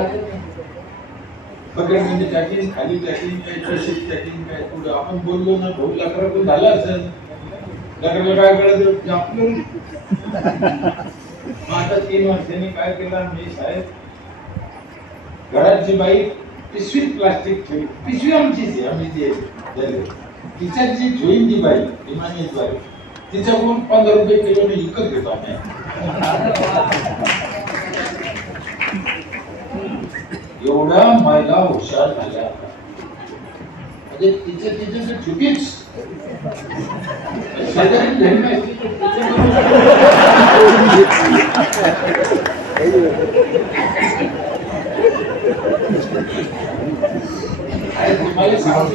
बकेट मध्ये टाकीन, खाली टाकीन, काही तशीच टाकीन, काय पुढं आपण बोललो ना भाऊ लाकडा पण झाला असेल, लाकडाला काय कळत आपलं. आता 3 वर्षांनी काय केलं मी साहेब, घराची बाई पिशवीत प्लास्टिक ठेवी, पिशवी आमचीच आहे, आम्ही जे तिच्यात जी ठेवीन ती बाई इमानीत बाई तिच्याकडून 15 रुपये किलोने विकत घेतो आम्ही. एवढा महिला हुशार झाल्या म्हणजे तिच्या चुकीच तुम्हाला सांगतो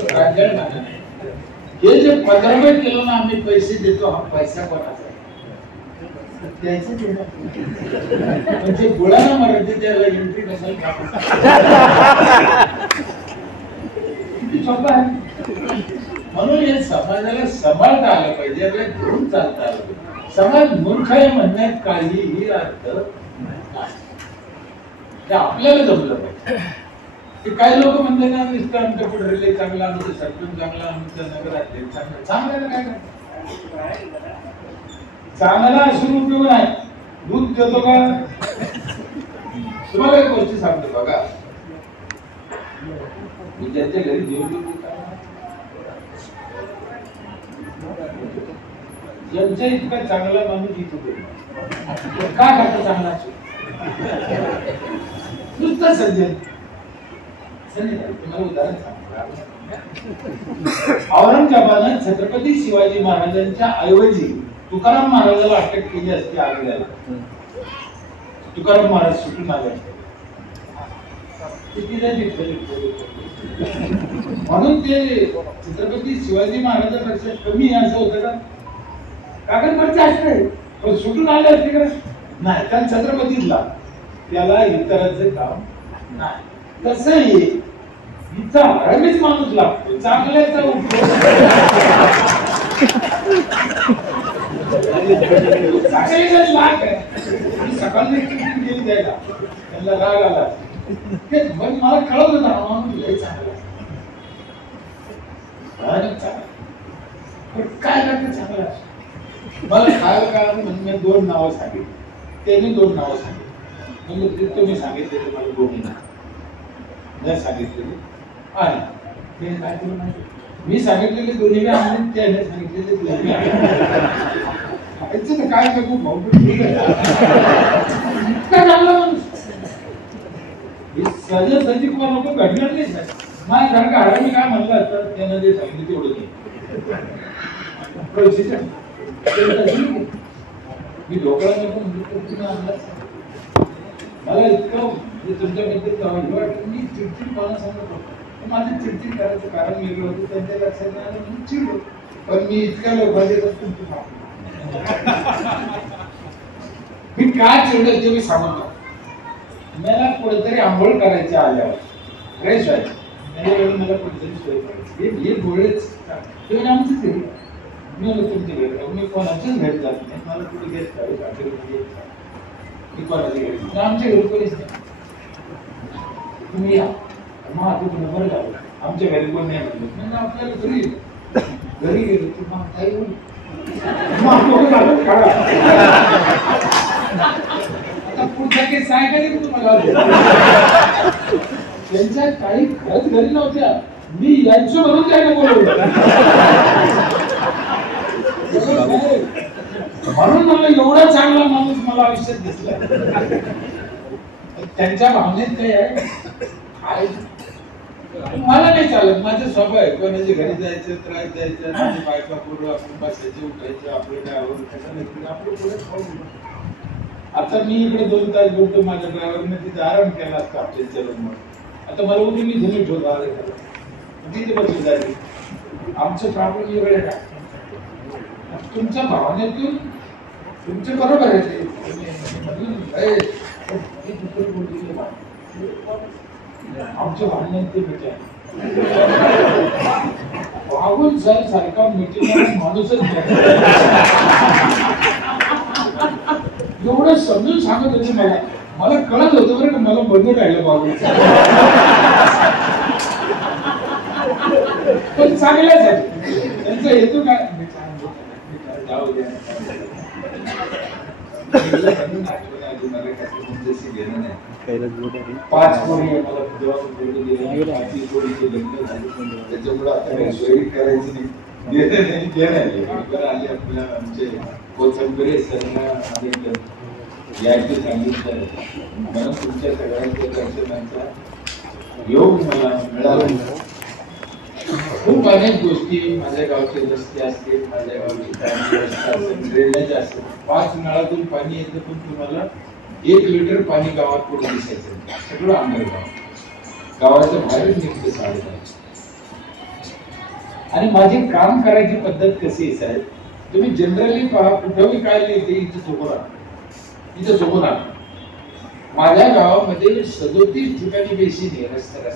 हे जे 15 रुपये किलोने आम्ही पैसे देतो, हा पैसा कोणाचा म्हणजे गुळाला मराठी त्याला एंट्री कशाला सोपं आहे. म्हणून हे समाजाला सांभाळता आलं पाहिजे, आपल्याला घेऊन चालता आलं पाहिजे. समाज मूर्ख आहे म्हणण्यात काहीही अर्थ नाही, ते आपल्याला जमलं पाहिजे. ते काही लोक म्हणतात ना नुसतं आमच्या पुढे रिले चांगला, आमचं सरपंच चांगला, आमचं नगराध्यक्ष चांगला. चांगल्याला काय करतात, चांगला असून उपयोग नाही. दूध देतो का, तुम्हाला एक गोष्ट सांगतो बघा, मी त्यांच्या घरी जेवलो ज्यांच्या इतका चांगला माणूस इथं का करता चांगला नुसतं सज्जन. तुम्हाला उदाहरण औरंगाबादात छत्रपती शिवाजी महाराजांच्या ऐवजी तुकाराम महाराजाला अटक केली असती आग्र्याला, तुकाराम महाराज सुटून आले असते. म्हणून ते छत्रपती शिवाजी महाराजांपेक्षा कमी असं होतं का, कागदपत्र असते पण सुटून आले असते का नाही, त्या छत्रपतीला त्याला इतरांचं काम नाही. तसंही इथं हरमीच माणूस लागतो, चांगल्याचा उपयोग सकाळी गेली द्यायला त्यांना राग आला, मला कळत होता माणूस लय चांगला पण काय करते चांगला. मला खायला काय म्हणून मी 2 नावं सांगितली, त्यांनी 2 नावं सांगितली. म्हणजे तुम्ही सांगितले मला दोन्ही नाही सांगितलेले आहे, ते काय करू नाही, मी सांगितलेले दोन्ही आणि त्याने सांगितलेले दोन्ही काय करू भाऊ इतका चांगला माणूस सहजासहजी तुम्हाला लोक घडणार नाही. माझ्या घर का मी काय म्हणलं असतं त्यानं जे सांगितलं तेवढं नाही. मी लोकांना मला इतकं तुमच्याबद्दल वाटत मी चिडचिडपणा सांगत होतो. माझं चिडचिड करायचं कारण वेगळं होतं, त्यांच्या लक्षात नाही आलं म्हणून चिडलो. पण मी इतक्या लोकांचे मी काय चिडलं ते मी सांगतो. मला कुठेतरी आंघोळ करायची आल्यावर फ्रेश व्हायचं, त्यावेळी मला कुठेतरी सोय करायची. हे गोळेच ते आमचंच घरी, मी तुमच्या घरी मी कोणाच्याच घरी जात नाही. मला कुठे गेस्ट करायचं मी कोणाच्या घरी, आमच्या घरी कोणीच नाही. तुम्ही या मग आता तुम्ही बरं झालं, आमच्या घरी कोण नाही म्हटलं आपल्याला घरी गेलो की मग काही आता पुढच्या काही सांगायला तुम्हाला त्यांच्या काही खरंच घरी नव्हत्या, मी यायचो म्हणून त्याने बोलवलं. म्हणून मला एवढा चांगला माणूस मला आयुष्यात दिसला. त्यांच्या भावनेत काय आहे मला नाही चालत, माझं स्वभाव आहे. कोणाच्या घरी जायचं, त्रास द्यायचं, माझी बायका पूर्व आपण बसायचं, उठायचं, आपलं काय आवडून आपलं पुढे खाऊ. आता मी इकडे 2 तास बोलतो, माझ्या ड्रायव्हरने तिथे आराम केला असता आपल्या चलन. आता मला उद्या मी धुनी ठेवतो आले तिथे बसली जायची. आमचं प्रॉब्लेम वेगळे काय, तुमच्या भावनेतून तुमचे बरोबर आहे ते. आमच्या भावनेत ते भेटाय वागून सर सारखा मिटिंग माणूसच एवढं समजून सांगत होते मला कळत होतं बरं का मला बंद राहिलं बाबू. पण चांगल्याच आहे त्यांचा हेतू काय जाऊ द्या. घेणं नाही. 5 पोरी मला जेव्हा पोरीचे लग्न झाले त्याच्यामुळे आता काही सोयी करायची नाही. आले आपल्या आमचे कोथंबरे सरना यायचे सांगितलं. म्हणून तुमच्या सगळ्यांच्या दर्शनाचा योग मला मिळाला. खूप अनेक गोष्टी माझ्या गावचे रस्ते असतील, माझ्या गावची ड्रेनेज असेल. 5 नळातून पाणी येतं पण तुम्हाला 1 लिटर पाणी गावात कुठे दिसायचं. सगळं अंडरग्राउंड गावाच्या बाहेरच निघते साडे. आणि माझी काम करायची पद्धत कशी आहे साहेब, तुम्ही जनरली पहा कुठेही काय लिहिते इथं झोपून राहा. माझ्या गावामध्ये 37 ठिकाणी बेसिन आहे रस्त्याला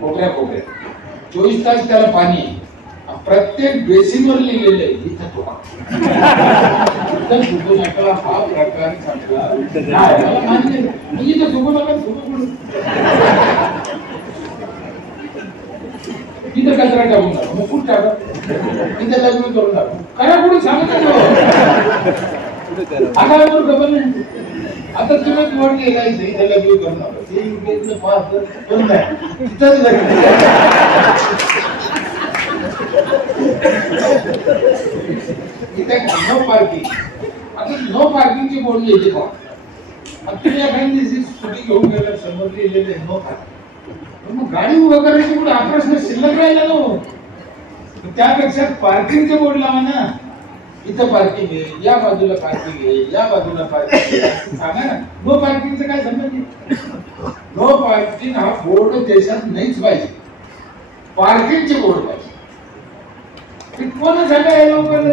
कोपऱ्या 24 तास त्याला पाणी आहे. प्रत्येक बेसिनवर लिहिलेलं आहे इथं झोपू नका. हा प्रकार चांगला मान्य. इथं झोपू नका. इथं कचरा टाकून नका. मग कुठं टाका इथं लग्न करून टाका. करा कुठे सांगत आता खबर नाही. आता तुम्ही निवड केला इथं लग्न करून नका. No parking. आता नो पार्किंगची बोर्ड येते का. तुम्ही एखादी स्कूटी घेऊन गेला समोर लिहिलेले नो पार्किंग. मग गाडी उभं करायची कुठे हा प्रश्न शिल्लक राहिला ना. त्यापेक्षा पार्किंगचे बोर्ड लावा ना. इथं पार्किंग आहे, या बाजूला पार्किंग आहे, या बाजूला पार्किंग आहे. सांगा ना नो पार्किंगचं काय संबंध. नो पार्किंग हा बोर्ड देशात नाहीच पाहिजे. पार्किंगचे बोर्ड पाहिजे. कोण झालं आहे लोकांना.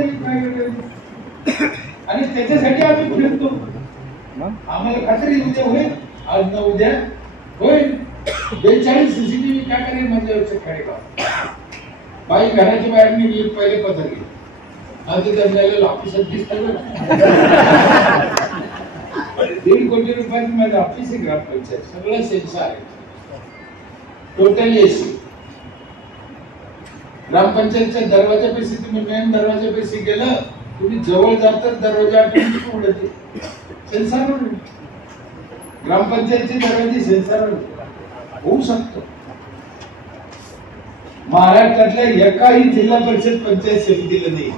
आणि त्याच्यासाठी आम्ही फिरतो. आम्हाला खात्री उद्या होईल, आज न उद्या होईल. 42 CCTV काय करेल म्हणजे खेडेगाव. बाई घराच्या बाहेर निघली पहिले पत्र घेईल. आधी त्यांना ऑफिसात दिसतं. 1.5 कोटी रुपयाचं माझं ऑफिस आहे ग्रामपंचायत. सगळं सेन्सर आहे. Totally AC. ग्रामपंचायतच्या दरवाजा पैसे तुम्ही मेन दरवाजा पैसे गेलं तुम्ही जवळ जातात दरवाजा उघडते सेन्सर. ग्रामपंचायतचे दरवाजे सेन्सर होऊ शकतो. महाराष्ट्रातल्या एकाही जिल्हा परिषद पंचायत समितीला नाही.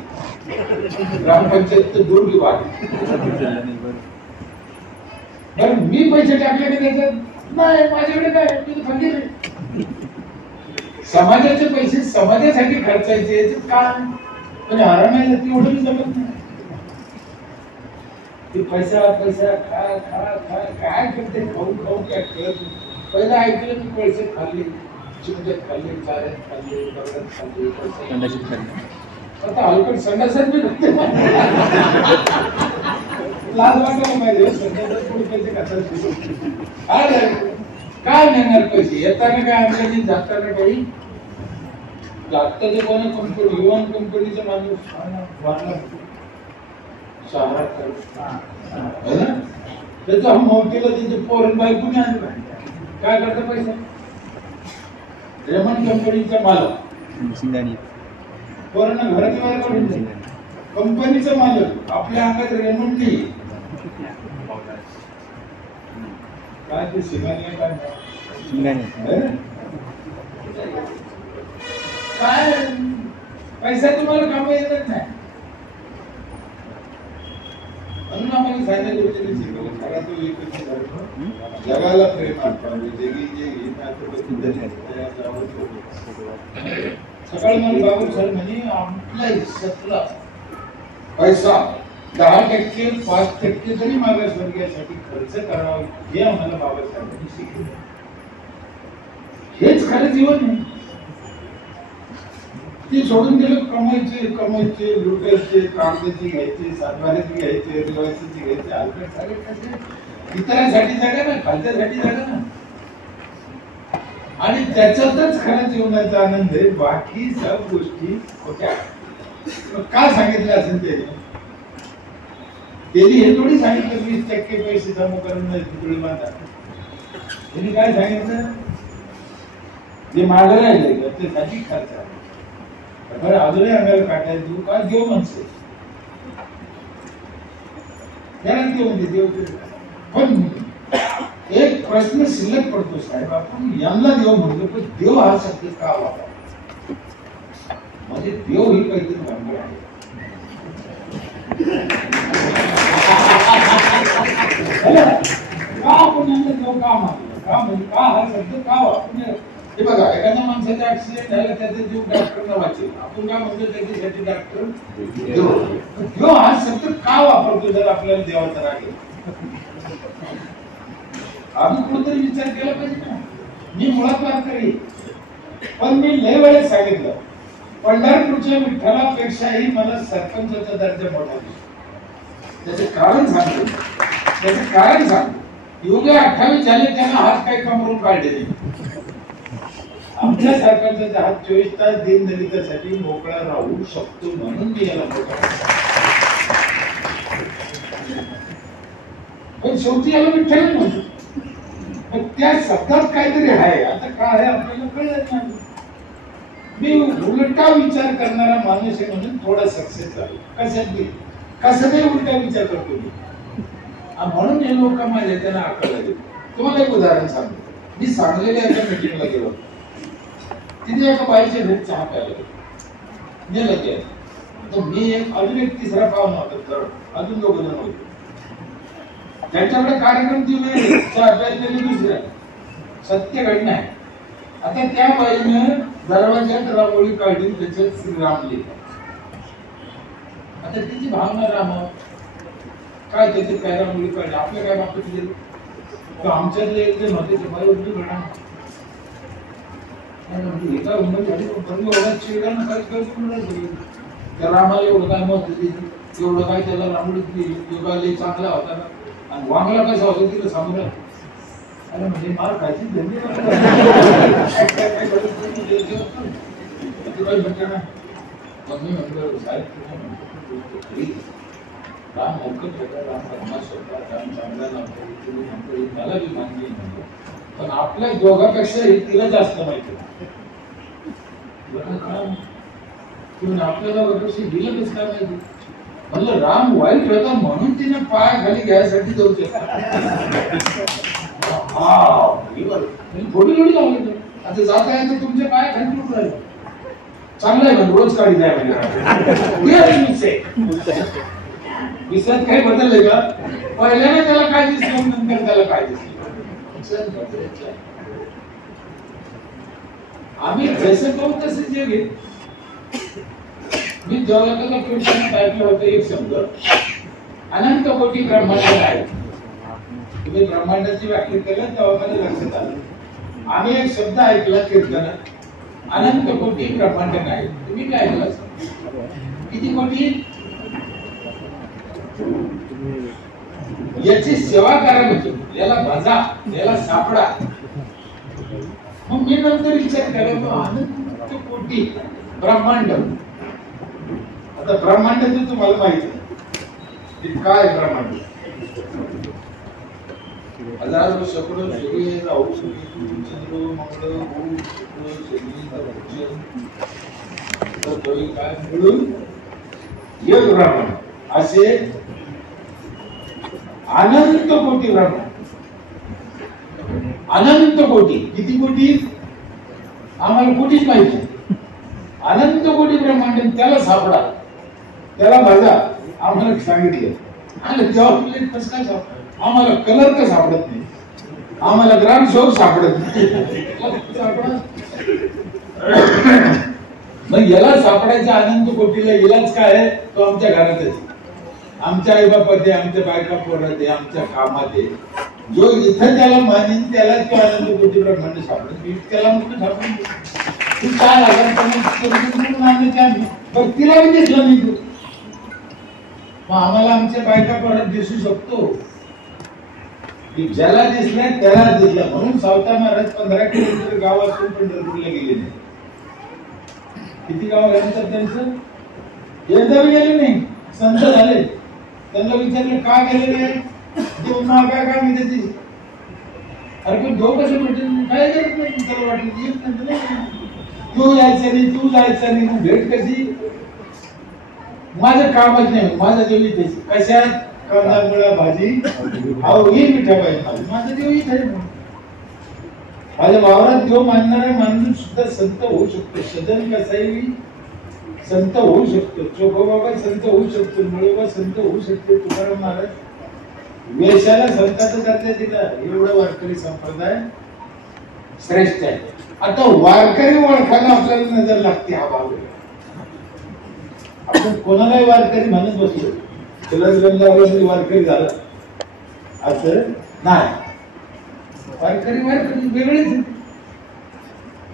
ग्रामपंचायत तर दूर विभाग. बरं मी पैसे टाकले की त्याच्यात नाही माझ्याकडे काय फकीर आहे. समाजाचे पैसे समाजासाठी खर्चायचे याच्यात काय म्हणजे हरणायला तेवढं जमत नाही. पैसा पैसा खा खा खा काय करते खाऊ खाऊ काय कळत. पहिला ऐकलं की पैसे खाल्ले चिमट्यात खाल्ले चाऱ्यात खाल्ले दगडात खाल्ले. आता हलकट संडासात बी लाज वाटायला पाहिजे. संडासात पुढे पैसे खातात काय नेणार पैसे. येताना काय आमच्यानी जाताना काही जास्त कोणा कंपनी युवान कंपनीचा माणूस वाटला शहरात त्याचा मोठीला त्याचे पोरण बायकोने आणला. काय करता पैसा. रेमंड कंपनीचा मालक पोरांना घराच्या बाहेर काढून कंपनीचा मालक आपल्या अंगात रेमंड नाही. काय ते शिंगाने काय पैसा तुम्हाला कामा येतच नाही. म्हणून आम्हाला मला सांगितलं होतं शिकवलं खरा तो एकच धर्म जगाला प्रेमात पाहिजे जगी जे सकाळी मला बाबासाहेब म्हणे आपल्या हिस्सातला पैसा 10% 5% तरी मागासवर्गीयासाठी खर्च करावा हे आम्हाला बाबासाहेबांनी शिकवलं. हेच खरं जीवन आहे. ते सोडून दिलं कमायचे लुटायचे कागदाची घ्यायचे सातबाऱ्याची घ्यायचे रहिवासीची घ्यायचे हलकट सारे कसे इतरांसाठी जागा ना खालच्यासाठी जागा ना आणि त्याच्यातच खऱ्या जीवनाचा आनंद आहे. बाकी सब गोष्टी होत्या. का सांगितलं असेल त्यांनी हे थोडी सांगितलं 20% पैसे जमा करून तुकडे बांधा. त्यांनी काय सांगितलं जे मागे राहिले त्यासाठी खर्च आहे. बरं अजूनही अंगाला काटायला देऊ का देव म्हणते देव म्हणते देव. पण एक प्रश्न शिल्लक पडतो साहेब आपण यांना देव म्हणतो पण देव हा शब्द का वापरला म्हणजे देव ही काहीतरी भांडवल आहे. का आपण यांना देव का मानलं का म्हणजे का हा शब्द का वापरला. हे बघा एखाद्या माणसाचा ऍक्सिडेंट झाला त्याचा जीव डॉक्टरला वाचेल आपण काय म्हणतो त्याच्यासाठी डॉक्टर देव हा शब्द का वापरतो जर आपल्याला देवाचा राग आहे. आम्ही कुठेतरी विचार केला पाहिजे ना. मी मुळात वारकरी पण मी लय वेळेस सांगितलं पंढरपूरच्या विठ्ठलापेक्षाही मला सरपंचाचा दर्जा मोठा दिसतो. त्याचे कारण सांगतो एवढे 28 झाले त्यांना हात काही कमरून काढले नाही. आमच्या सरपंचाचा हात 24 तास दीनदलितासाठी मोकळा राहू शकतो म्हणून मी याला मोठा. पण शेवटी याला विठ्ठल म्हणतो. पण त्या शब्दात काहीतरी आहे. आता काय आहे आपल्याला कळत नाही. मी उलटा विचार करणारा माणूस आहे म्हणून थोडा सक्सेस झालो. कसं नाही उलटा विचार करतो मी म्हणून हे लोक माझ्या त्यांना आकळला गेलो. तुम्हाला एक उदाहरण सांगतो. मी सांगलेल्या एका मीटिंगला गेलो. तिथे एका बाईच्या घरी चहा प्यायला गेलो. तर मी अजून एक तिसरा पाहुणा होता तर अजून 2 जण होते. त्यांच्याकडे कार्यक्रम ती वेळ चहा प्यायला दुसऱ्या सत्य घटना आहे. आता त्या बाईनं दरवाजात रांगोळी काढली त्याच्यात श्रीराम लिहिलं. आता तिची भावना रामावर काय त्याच्यात काय रांगोळी काढली आपल्या काय बाबतीत गेलं. आमच्यातले एक जण होते ते बाई उलटी घडा त्या रामाला एवढं काय मत एवढं काय त्याला रांगोळी चांगला होता ना आणि वांगला कसा होता तिला सांगू ना. अरे म्हणजे मार खायची धंदे म्हणते ना. मग मी म्हटलं साहेब राम हरकत होता राम बदमाश होता राम चांगला नव्हता तुम्ही म्हणतो मला बी मान्य म्हणतो पण आपल्या दोघांपेक्षा तिला जास्त माहिती आपल्याला वगैरे दिलं कसं काय माहिती. म्हणलं राम वाईट होता म्हणून तिने पायाखाली घ्यायसाठी जाऊ शकता. थोडी थोडी लावली. आता जाता येतं तुमच्या पायाखाली कुठं राहिलं चांगलं आहे म्हणजे रोज काढी जाय म्हणजे विषयात काही बदललंय का. पहिल्याने त्याला काय दिसलं नंतर त्याला काय दिसलं. आम्ही जसं करू तसं जे घेत. मी जवळला कीर्तनात ऐकलं होतं एक शब्द अनंत कोटी ब्रह्मांड आहे. तुम्ही ब्रह्मांडाची व्याख्या केलं तेव्हा मला लक्षात आलं. आम्ही एक शब्द ऐकला कीर्तनात अनंत कोटी ब्रह्मांड आहे. तुम्ही काय ऐकलं किती कोटी. याची सेवा करा म्हणजे याला भजा याला सापडा. मग मी नंतर विचार केला अनंत कोटी ब्रह्मांड. आता ब्रह्मांडाचं तुम्हाला माहिती आहे काय ब्रह्मांड. हजारो शेकडो सूर्य राहू चंद्र मंगळ भू शुक्र शनी काय मिळून एक ब्रह्मांड असे अनंत कोटी ब्रह्मांड. अनंत कोटी किती कोटी आम्हाला कोटीच माहिती. अनंत कोटी ब्रह्मांड त्याला सापडा त्याला भजा आम्हाला सांगितलं. आलं तेव्हा कसं काय सापडत, आम्हाला कलर का सापडत नाही, आम्हाला ग्राम सेवक सापडत नाही. मग याला सापडायचा आनंद कोटीला इलाज काय आहे, तो आमच्या घरातच, आमच्या आई बापात, आमच्या बायका पोरात आहे, आमच्या कामात आहे. जो इथं त्याला मानेन त्याला तो आनंद कोटी ब्रह्मांड सापडत, इतक्याला मग सापडत. तू 4,000 भक्तीला दिसलं नाही तू, मग आम्हाला आमच्या बायका पोरात दिसू शकतो की ज्याला दिसलाय त्याला दिसला. म्हणून सावता महाराज 15 किलोमीटर गाव असून पंढरपूरला गेले नाही. किती गाव घालतात त्यांचं, एकदा गेले नाही. संत झाले, त्यांना विचारलं का गेले नाही, देव मागा का मी त्याची, अरे पण देव कसं भेटेल, काय करत नाही, त्याला वाटलं येत नाही, तू यायचं नाही, तू जायचं नाही, मग भेट कशी. माझं कामच नाही, माझा देव इथेच. कशात, कांदा मुळा भाजी अहो ही मिठा पाहिजे, माझं देव इथे. माझ्या वावरात देव मानणारा माणूस सुद्धा संत होऊ शकतो. सदन कसाही संत होऊ शकतो, चोखोबाबा संत होऊ शकतो, मुळोबा संत होऊ शकतो, तुकाराम महाराज वेशाला संताचं करता तिला. एवढं वारकरी संप्रदाय श्रेष्ठ आहे. आता वारकरी ओळखायला आपल्याला नजर लागते. हा भाव आपण कोणालाही वारकरी म्हणत बसलो, तुला वारकरी झाला असं नाही. वारकरी वारकरी वेगळेच.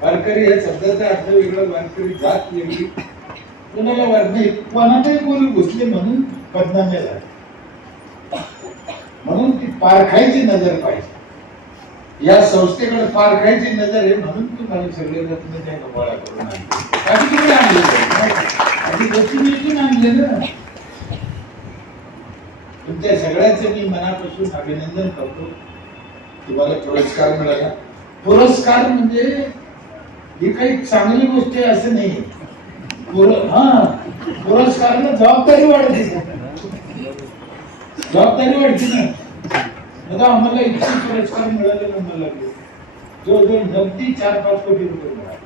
वारकरी या शब्दाचा अर्थ वेगळा, वारकरी जात वेगळी. कोणाला वारकरी कोणालाही बोलू घुसले म्हणून बदनामी झाली. म्हणून ती पारखायची नजर पाहिजे. या संस्थेकडे पारखायची नजर आहे, म्हणून तुम्हाला सगळे रत्न त्या गोळा करून आणले. आधी तिकडे आणले, आधी गोष्टी आणले ना. तुमच्या सगळ्यांचे मी मनापासून अभिनंदन करतो. तुम्हाला पुरस्कार मिळाला. पुरस्कार म्हणजे ही काही चांगली गोष्ट आहे असं नाही. पुरस्काराला जबाबदारी वाढते, जबाबदारी वाढते ना. आता आम्हाला इतके पुरस्कार मिळाले म्हणायला लागले, जवळजवळ नगदी 4-5 कोटी रुपये मिळाले,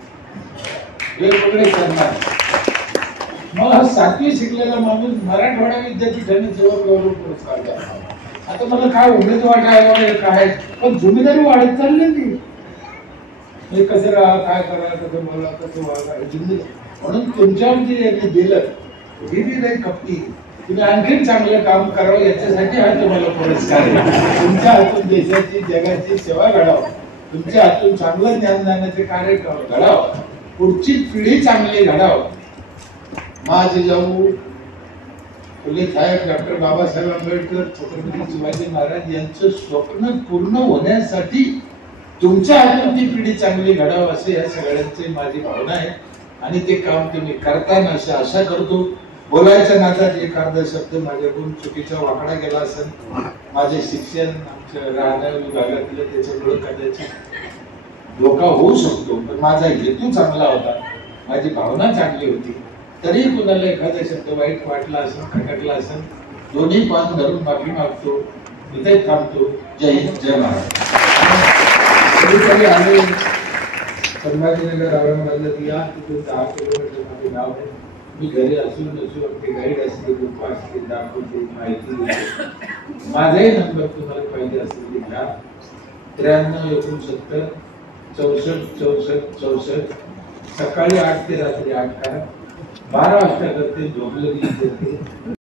वेगवेगळे सन्मान. मग हा 7वी शिकलेला माणूस मराठवाडा विद्यापीठाने जवळ पुरस्कार द्या. आता मला काय उमेदवार आहे काय, पण जिम्मेदारी वाढत चालली. कसं राहा, काय करा, कसं बोला, कसं वागा, म्हणून तुमच्यावरती यांनी दिलं ही नाही कपटी. तुम्ही आणखीन चांगलं काम करावं याच्यासाठी हा तुम्हाला पुरस्कार आहे. तुमच्या हातून देशाची जगाची सेवा घडावं, तुमच्या हातून चांगलं ज्ञानदानाचे कार्य घडावं, पुढची पिढी चांगली घडावं. माझे जाऊ फुले साहेब, डॉक्टर बाबासाहेब आंबेडकर, छत्रपती शिवाजी महाराज यांचं स्वप्न पूर्ण होण्यासाठी तुमच्या हातून ती पिढी चांगली घडावं असे या सगळ्यांची माझी भावना आहे. आणि ते काम तुम्ही करताना अशी आशा करतो. बोलायच्या नादात एखादा शब्द माझ्याकडून चुकीचा वाकडा गेला असेल, माझे शिक्षण आमच्या राहण्या विभागातलं त्याच्यामुळे कदाचित धोका होऊ शकतो, पण माझा हेतू चांगला होता, माझी भावना चांगली होती. तरी कुणाला एखादा शब्द वाईट वाटला असेल, खटकला असेल, दोन्ही पान धरून माफी मागतो. इथे थांबतो. जय हिंद, जय महाराज. आले संभाजीनगर औरंगाबाद या तिथून 10 किलोमीटर माझे गाव आहे. मी घरी असून नसून आपले गाईड असते, लोक असते, दाखवते, माहिती देते. माझाही नंबर तुम्हाला पाहिजे असेल ते घ्या. 93 69 64 64 64. सकाळी 8 ते रात्री 8 करा. 12 वाजता करते, झोपलेली करते.